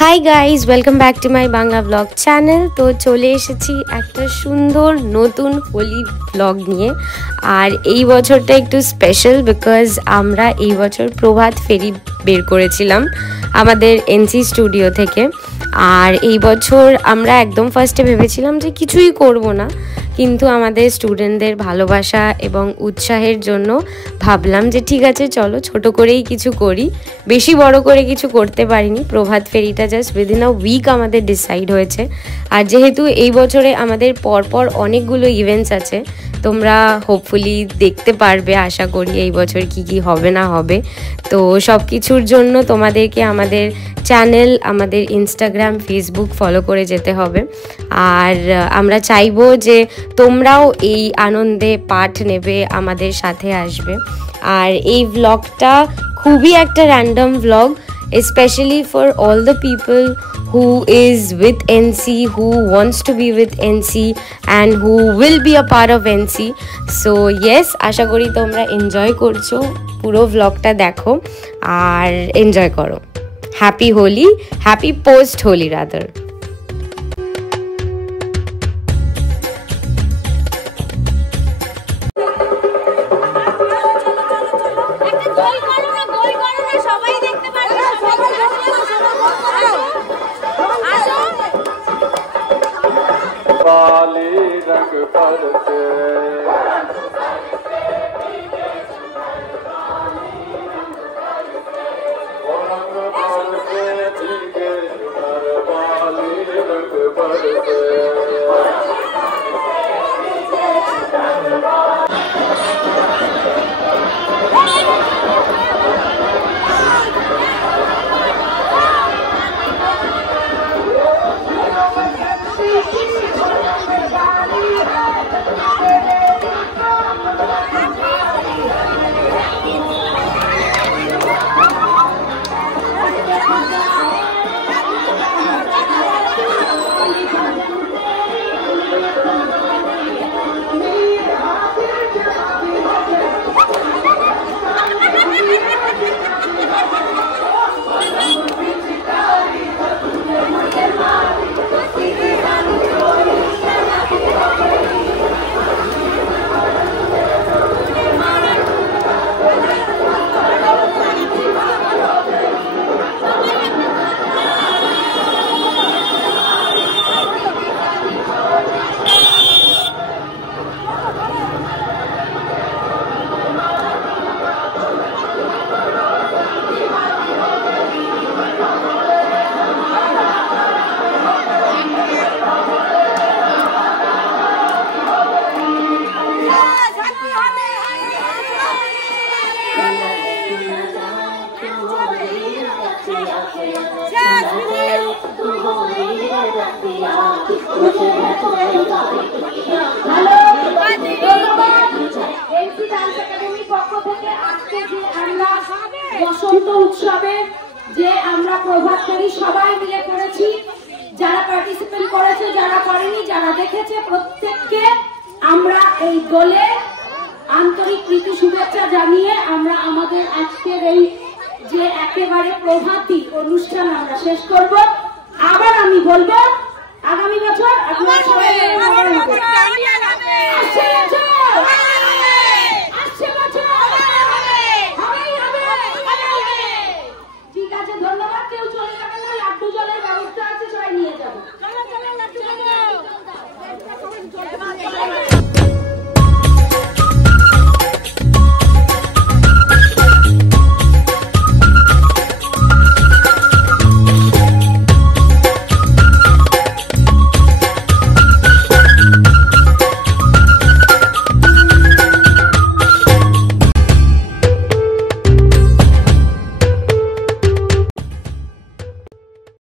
Hi guys, welcome back to my Bangla blog channel. তো চলে এসেছি একটা সুন্দর নতুন হোলি ব্লগ নিয়ে। আর এই বছরটা একটু স্পেশাল বিকজ আমরা এই বছর প্রভাত ফেরি বের করেছিলাম আমাদের এনসি স্টুডিও থেকে। আর এই বছর আমরা একদম ফার্স্টে ভেবেছিলাম যে কিছুই করব না, কিন্তু আমাদের স্টুডেন্টদের ভালোবাসা এবং উৎসাহের জন্য ভাবলাম যে ঠিক আছে চলো ছোট করেই কিছু করি। বেশি বড় করে কিছু করতে পারিনি। প্রভাত ফেরিটা জাস্ট উইদিন আ উইক আমাদের ডিসাইড হয়েছে। আর যেহেতু এই বছরে আমাদের পরপর অনেকগুলো ইভেন্টস আছে, তোমরা হোপফুলি দেখতে পারবে আশা করি এই বছর কি কি হবে না হবে। তো সব কিছুর জন্য তোমাদেরকে আমাদের চ্যানেল, আমাদের ইনস্টাগ্রাম, ফেসবুক ফলো করে যেতে হবে। আর আমরা চাইবো যে তোমরাও এই আনন্দে পার্ট নেবে, আমাদের সাথে আসবে। আর এই ব্লগটা খুবই একটা random blog, especially for all the people who is with NC, who wants to be with NC and who will be a part of NC. So yes, আশা করি তোমরা এনজয় করছো, পুরো ব্লগটা দেখো আর এনজয় করো। Happy Holi, happy post Holi rather. रंग भरते रंग भरते বসন্ত উৎসবে যে আমরা প্রভাত ফেরি সবাই মিলে করেছি, যারা পার্টিসিপেট করেছে, যারা করেনি, যারা দেখেছে, প্রত্যেককে আমরা এই দলে আন্তরিক প্রীতি শুভেচ্ছা জানিয়ে আমরা আমাদের আজকের এই যে একেবারে প্রভাতী অনুষ্ঠান আমরা শেষ করব। আবার আমি বলবো আগামী বছর আপনারা সবাই